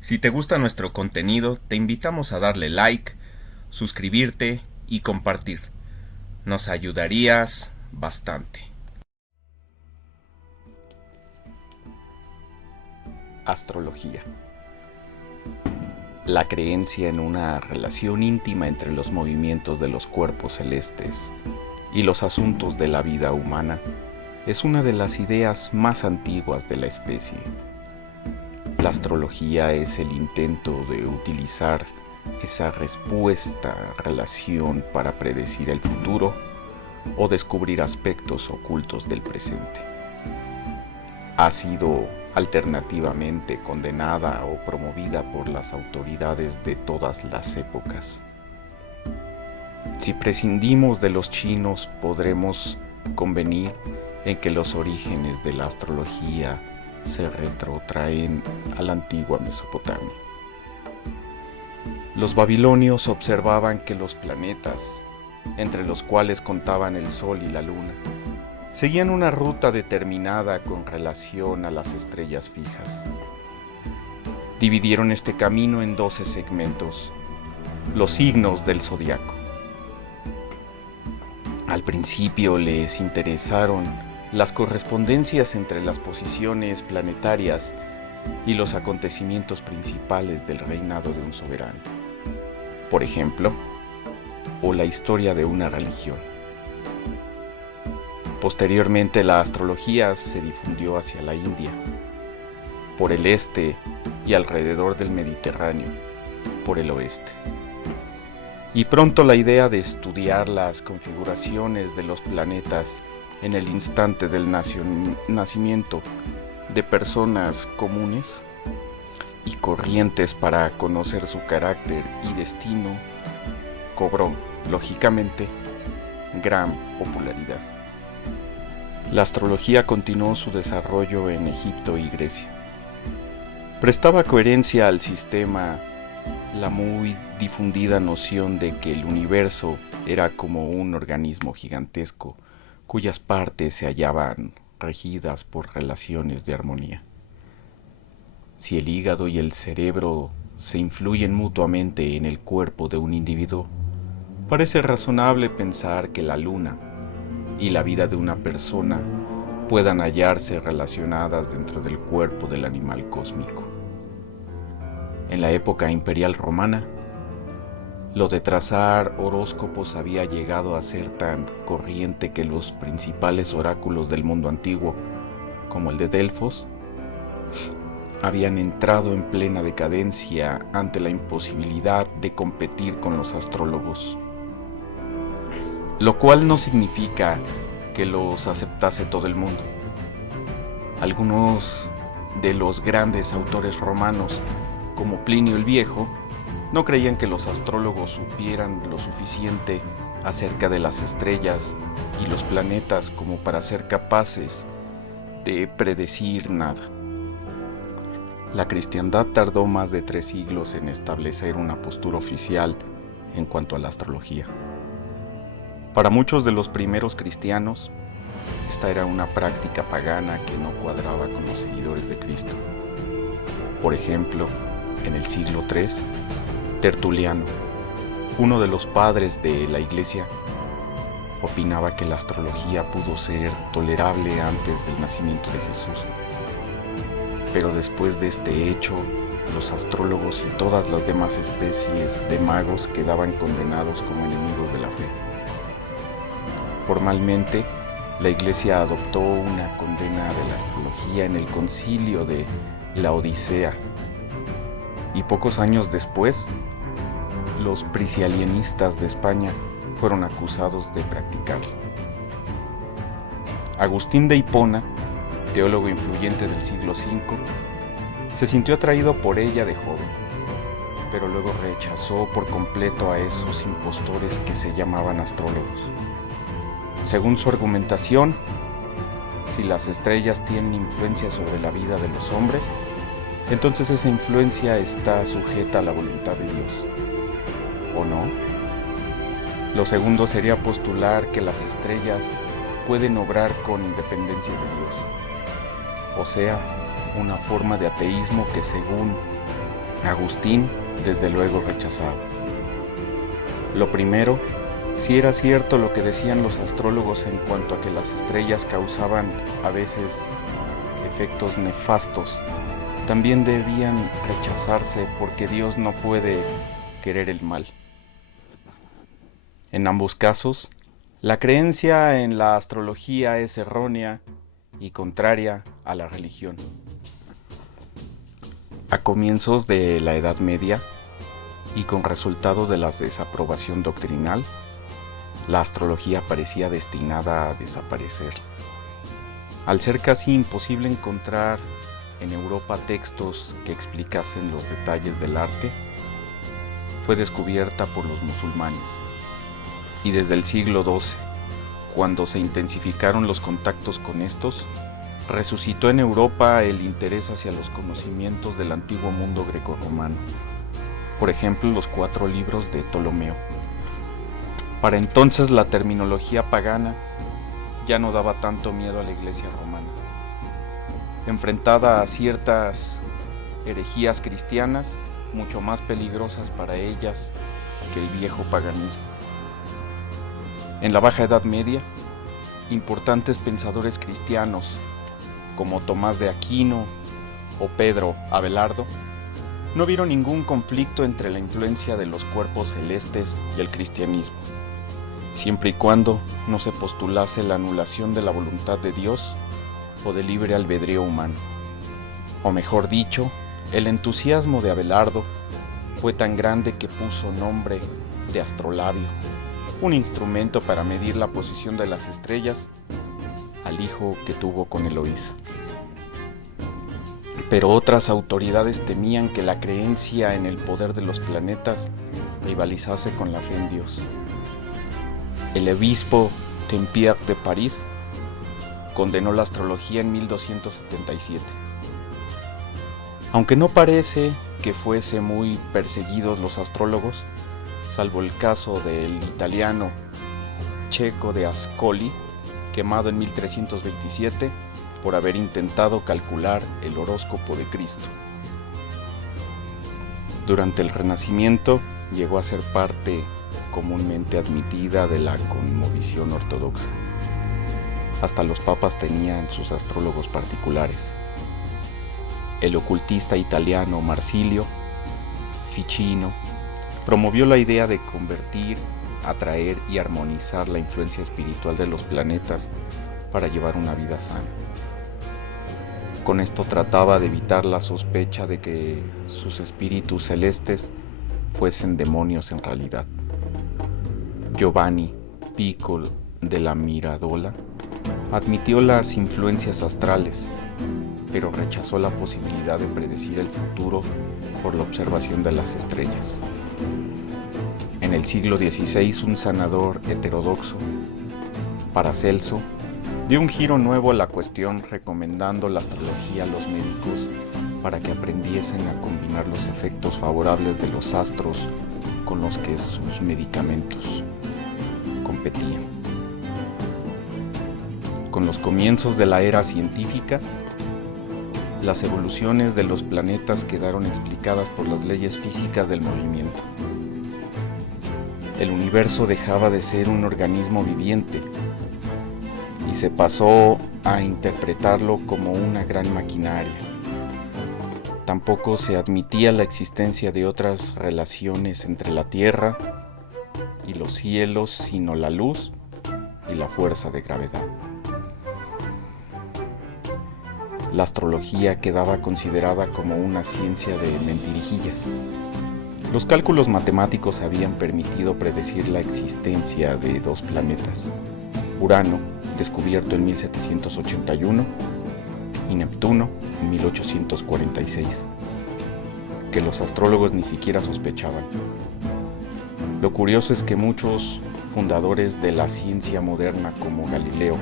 Si te gusta nuestro contenido, te invitamos a darle like, suscribirte y compartir. Nos ayudarías bastante. Astrología. La creencia en una relación íntima entre los movimientos de los cuerpos celestes y los asuntos de la vida humana es una de las ideas más antiguas de la especie. La astrología es el intento de utilizar esa respuesta relación para predecir el futuro o descubrir aspectos ocultos del presente. Ha sido alternativamente condenada o promovida por las autoridades de todas las épocas. Si prescindimos de los chinos, podremos convenir en que los orígenes de la astrología se retrotraen a la antigua Mesopotamia. Los babilonios observaban que los planetas, entre los cuales contaban el Sol y la Luna, seguían una ruta determinada con relación a las estrellas fijas. Dividieron este camino en 12 segmentos, los signos del zodiaco. Al principio les interesaron las correspondencias entre las posiciones planetarias y los acontecimientos principales del reinado de un soberano, por ejemplo, o la historia de una religión. Posteriormente, la astrología se difundió hacia la India, por el este y alrededor del Mediterráneo, por el oeste. Y pronto la idea de estudiar las configuraciones de los planetas en el instante del nacimiento de personas comunes y corrientes para conocer su carácter y destino cobró, lógicamente, gran popularidad. La astrología continuó su desarrollo en Egipto y Grecia. Prestaba coherencia al sistema la muy difundida noción de que el universo era como un organismo gigantesco cuyas partes se hallaban regidas por relaciones de armonía. Si el hígado y el cerebro se influyen mutuamente en el cuerpo de un individuo, parece razonable pensar que la luna y la vida de una persona puedan hallarse relacionadas dentro del cuerpo del animal cósmico. En la época imperial romana, lo de trazar horóscopos había llegado a ser tan corriente que los principales oráculos del mundo antiguo, como el de Delfos, habían entrado en plena decadencia ante la imposibilidad de competir con los astrólogos. Lo cual no significa que los aceptase todo el mundo. Algunos de los grandes autores romanos, como Plinio el Viejo, no creían que los astrólogos supieran lo suficiente acerca de las estrellas y los planetas como para ser capaces de predecir nada. La cristiandad tardó más de 3 siglos en establecer una postura oficial en cuanto a la astrología. Para muchos de los primeros cristianos, esta era una práctica pagana que no cuadraba con los seguidores de Cristo. Por ejemplo, en el siglo III, Tertuliano, uno de los padres de la Iglesia, opinaba que la astrología pudo ser tolerable antes del nacimiento de Jesús. Pero después de este hecho, los astrólogos y todas las demás especies de magos quedaban condenados como enemigos de la fe. Formalmente, la Iglesia adoptó una condena de la astrología en el concilio de la Odisea, y pocos años después, los priscialianistas de España fueron acusados de practicarla. Agustín de Hipona, teólogo influyente del siglo V, se sintió atraído por ella de joven, pero luego rechazó por completo a esos impostores que se llamaban astrólogos. Según su argumentación, si las estrellas tienen influencia sobre la vida de los hombres, entonces esa influencia está sujeta a la voluntad de Dios, ¿o no? Lo segundo sería postular que las estrellas pueden obrar con independencia de Dios, o sea, una forma de ateísmo que según Agustín desde luego rechazaba. Lo primero, si era cierto lo que decían los astrólogos en cuanto a que las estrellas causaban a veces efectos nefastos, también debían rechazarse porque Dios no puede querer el mal. En ambos casos, la creencia en la astrología es errónea y contraria a la religión. A comienzos de la Edad Media, y con resultado de la desaprobación doctrinal, la astrología parecía destinada a desaparecer. Al ser casi imposible encontrar en Europa textos que explicasen los detalles del arte, fue descubierta por los musulmanes. Y desde el siglo XII, cuando se intensificaron los contactos con estos, resucitó en Europa el interés hacia los conocimientos del antiguo mundo grecorromano. Por ejemplo, los 4 libros de Ptolomeo. Para entonces la terminología pagana ya no daba tanto miedo a la iglesia romana. Enfrentada a ciertas herejías cristianas, mucho más peligrosas para ellas que el viejo paganismo. En la Baja Edad Media, importantes pensadores cristianos como Tomás de Aquino o Pedro Abelardo no vieron ningún conflicto entre la influencia de los cuerpos celestes y el cristianismo, siempre y cuando no se postulase la anulación de la voluntad de Dios o del libre albedrío humano. O mejor dicho, el entusiasmo de Abelardo fue tan grande que puso nombre de astrolabio, un instrumento para medir la posición de las estrellas, al hijo que tuvo con Eloísa. Pero otras autoridades temían que la creencia en el poder de los planetas rivalizase con la fe en Dios. El obispo Tempierre de París condenó la astrología en 1277. Aunque no parece que fuese muy perseguidos los astrólogos, salvo el caso del italiano Cecco de Ascoli, quemado en 1327, por haber intentado calcular el horóscopo de Cristo. Durante el Renacimiento llegó a ser parte comúnmente admitida de la cosmovisión ortodoxa. Hasta los papas tenían sus astrólogos particulares. El ocultista italiano Marsilio Ficino promovió la idea de convertir, atraer y armonizar la influencia espiritual de los planetas para llevar una vida sana. Con esto trataba de evitar la sospecha de que sus espíritus celestes fuesen demonios en realidad. Giovanni Pico della Mirandola admitió las influencias astrales, pero rechazó la posibilidad de predecir el futuro por la observación de las estrellas. En el siglo XVI, un sanador heterodoxo, Paracelso, dio un giro nuevo a la cuestión, recomendando la astrología a los médicos para que aprendiesen a combinar los efectos favorables de los astros con los que sus medicamentos competían. Con los comienzos de la era científica, las evoluciones de los planetas quedaron explicadas por las leyes físicas del movimiento. El universo dejaba de ser un organismo viviente y se pasó a interpretarlo como una gran maquinaria. Tampoco se admitía la existencia de otras relaciones entre la Tierra y los cielos, sino la luz y la fuerza de gravedad. La astrología quedaba considerada como una ciencia de mentirijillas. Los cálculos matemáticos habían permitido predecir la existencia de 2 planetas, Urano, descubierto en 1781, y Neptuno en 1846, que los astrólogos ni siquiera sospechaban. Lo curioso es que muchos fundadores de la ciencia moderna como Galileo,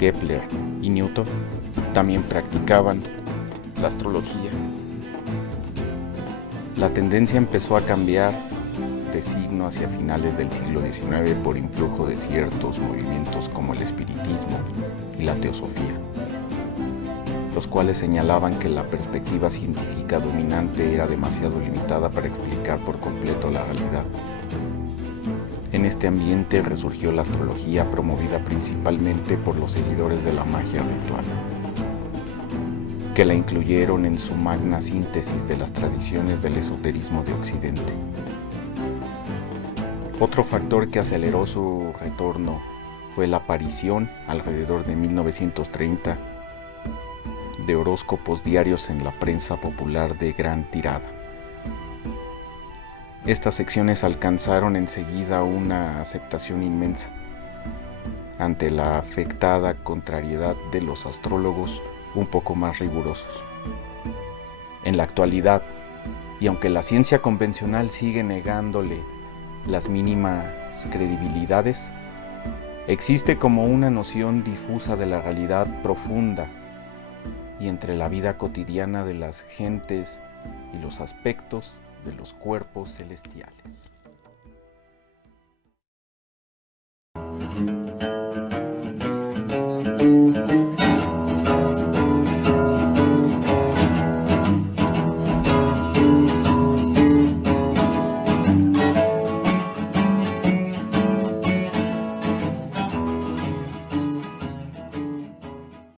Kepler y Newton también practicaban la astrología. La tendencia empezó a cambiar de signo hacia finales del siglo XIX por influjo de ciertos movimientos como el espiritismo y la teosofía, los cuales señalaban que la perspectiva científica dominante era demasiado limitada para explicar por completo la realidad. En este ambiente resurgió la astrología, promovida principalmente por los seguidores de la magia ritual, que la incluyeron en su magna síntesis de las tradiciones del esoterismo de Occidente. Otro factor que aceleró su retorno fue la aparición, alrededor de 1930, de horóscopos diarios en la prensa popular de gran tirada. Estas secciones alcanzaron enseguida una aceptación inmensa ante la afectada contrariedad de los astrólogos un poco más rigurosos. En la actualidad, y aunque la ciencia convencional sigue negándole las mínimas credibilidades, existe como una noción difusa de la realidad profunda y entre la vida cotidiana de las gentes y los aspectos de los cuerpos celestiales.